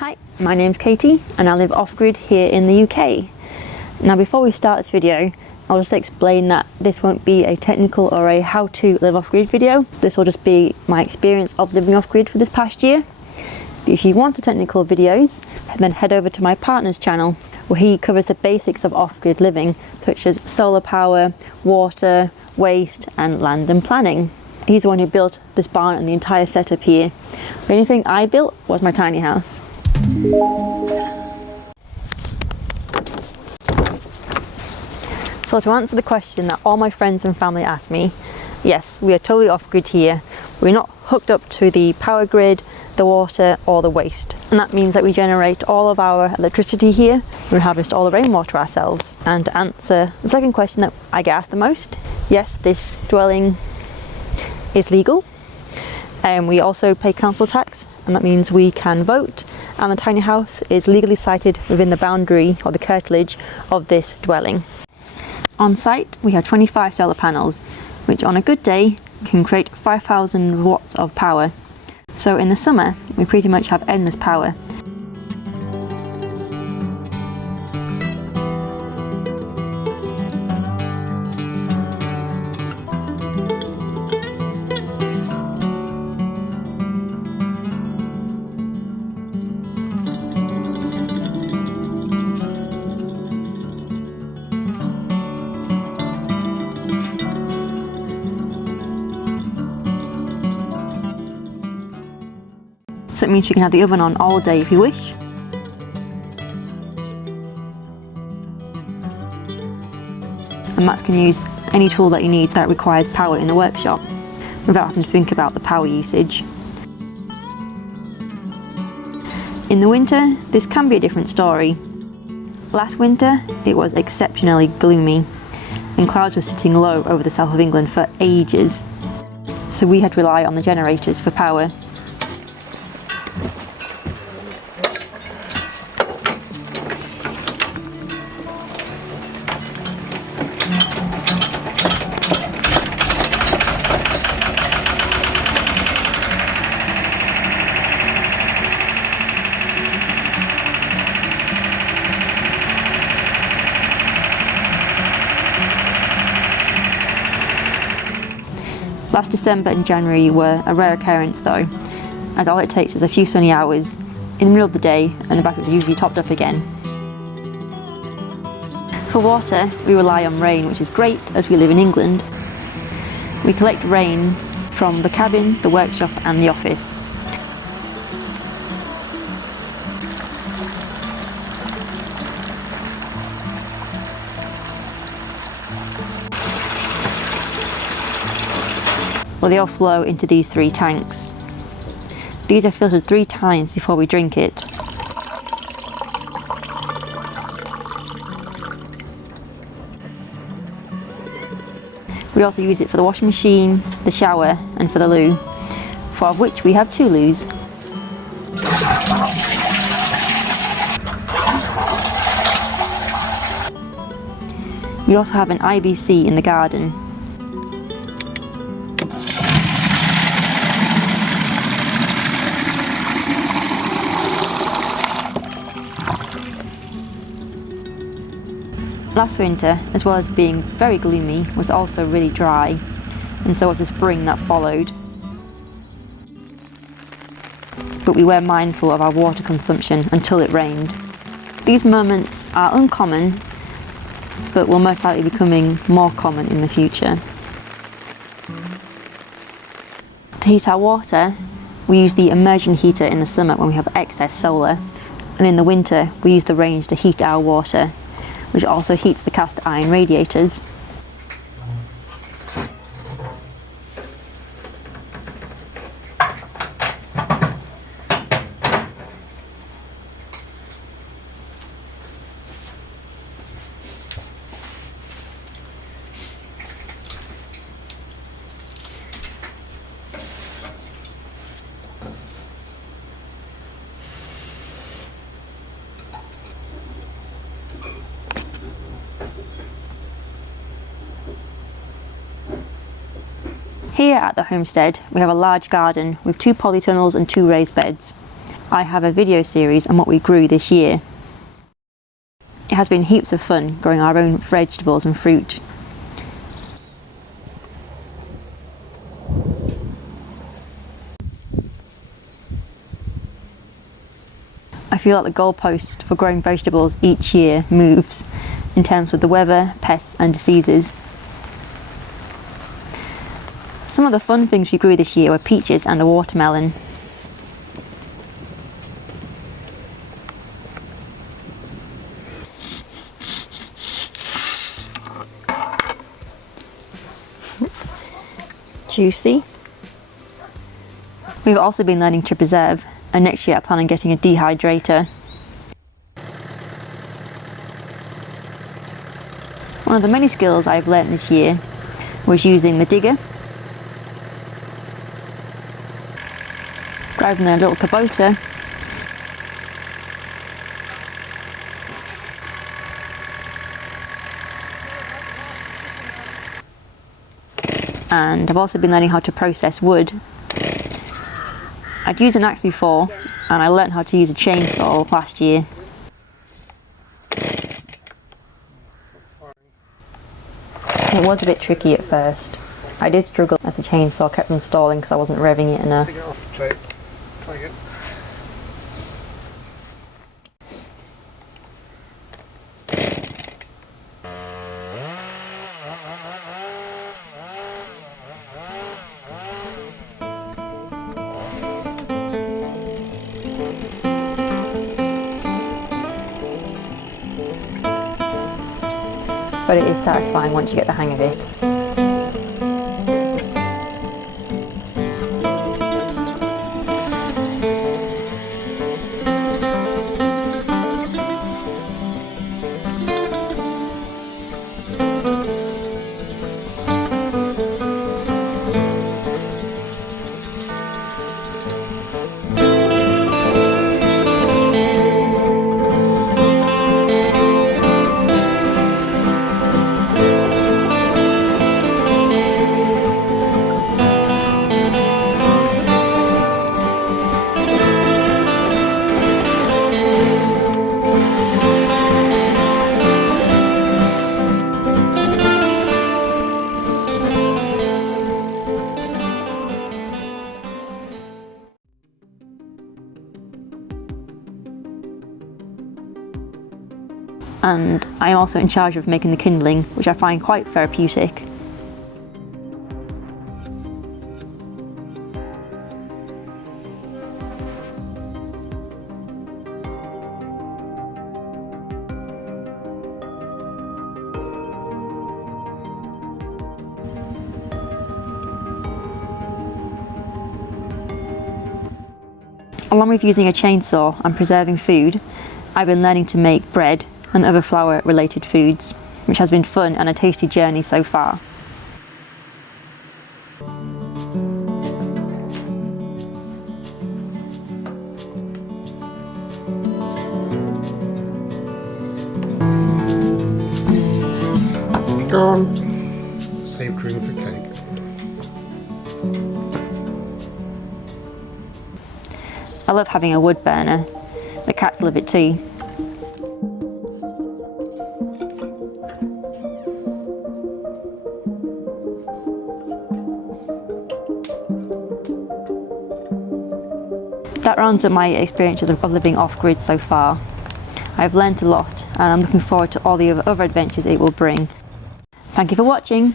Hi, my name's Katie and I live off-grid here in the UK. Now before we start this video, I'll just explain that this won't be a technical or a how to live off-grid video. This will just be my experience of living off-grid for this past year. If you want the technical videos, then head over to my partner's channel where he covers the basics of off-grid living, such as solar power, water, waste and land and planning. He's the one who built this barn and the entire setup here. The only thing I built was my tiny house. So to answer the question that all my friends and family ask me, yes, we are totally off-grid here. We're not hooked up to the power grid, the water or the waste. And that means that we generate all of our electricity here. We harvest all the rainwater ourselves. And to answer the second question that I get asked the most, yes, this dwelling is legal. And we also pay council tax, and that means we can vote. And the tiny house is legally sited within the boundary or the curtilage of this dwelling. On site we have 25 solar panels, which on a good day can create 5,000 watts of power. So in the summer we pretty much have endless power. So it means you can have the oven on all day if you wish. And Max can use any tool that you need that requires power in the workshop without having to think about the power usage. In the winter, this can be a different story. Last winter, it was exceptionally gloomy and clouds were sitting low over the south of England for ages. So we had to rely on the generators for power. Last December and January were a rare occurrence though, as all it takes is a few sunny hours in the middle of the day and the batteries are usually topped up again. For water, we rely on rain, which is great as we live in England. We collect rain from the cabin, the workshop and the office. Well, they all flow into these 3 tanks. These are filtered 3 times before we drink it. We also use it for the washing machine, the shower and for the loo, for which we have 2 loos. We also have an IBC in the garden. Last winter, as well as being very gloomy, was also really dry, and so was the spring that followed. But we were mindful of our water consumption until it rained. These moments are uncommon, but will most likely be becoming more common in the future. To heat our water, we use the immersion heater in the summer when we have excess solar, and in the winter we use the range to heat our water, which also heats the cast iron radiators. Here at the homestead we have a large garden with 2 polytunnels and 2 raised beds. I have a video series on what we grew this year. It has been heaps of fun growing our own vegetables and fruit. I feel like the goalpost for growing vegetables each year moves in terms of the weather, pests and diseases. Some of the fun things we grew this year were peaches and a watermelon. Juicy. We've also been learning to preserve, and next year I plan on getting a dehydrator. One of the many skills I've learnt this year was using the digger, grabbing a little Kubota, and I've also been learning how to process wood. I'd used an axe before, and I learnt how to use a chainsaw last year. It was a bit tricky at first. I did struggle as the chainsaw kept on stalling because I wasn't revving it enough. Take it off, take it. But it is satisfying once you get the hang of it. And I am also in charge of making the kindling, which I find quite therapeutic. Along with using a chainsaw and preserving food, I've been learning to make bread and other flour related foods, which has been fun and a tasty journey so far. Go on. Save cream for cake. I love having a wood burner. The cats love it too. That rounds up my experiences of living off-grid so far. I've learnt a lot and I'm looking forward to all the other adventures it will bring. Thank you for watching.